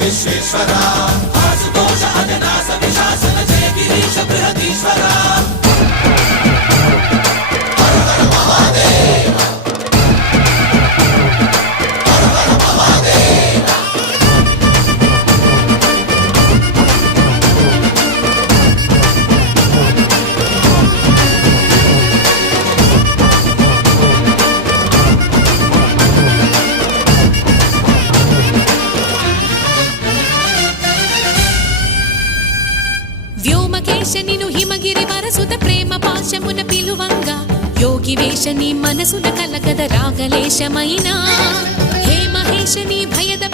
విశ్వేశ్వరా ఆశుతోష అజనాస విశాసన జయ గిరీశ బృహదీశ్వరా హర హర మహాదేవ హర హర మహాదేవ వ్యోమకేశనిను హిమగిరి వరసుత ప్రేమ పాశమున పిలువంగా యోగి వేషని మనసున కలకద రాగలేశమైనా హే మహేశని భయద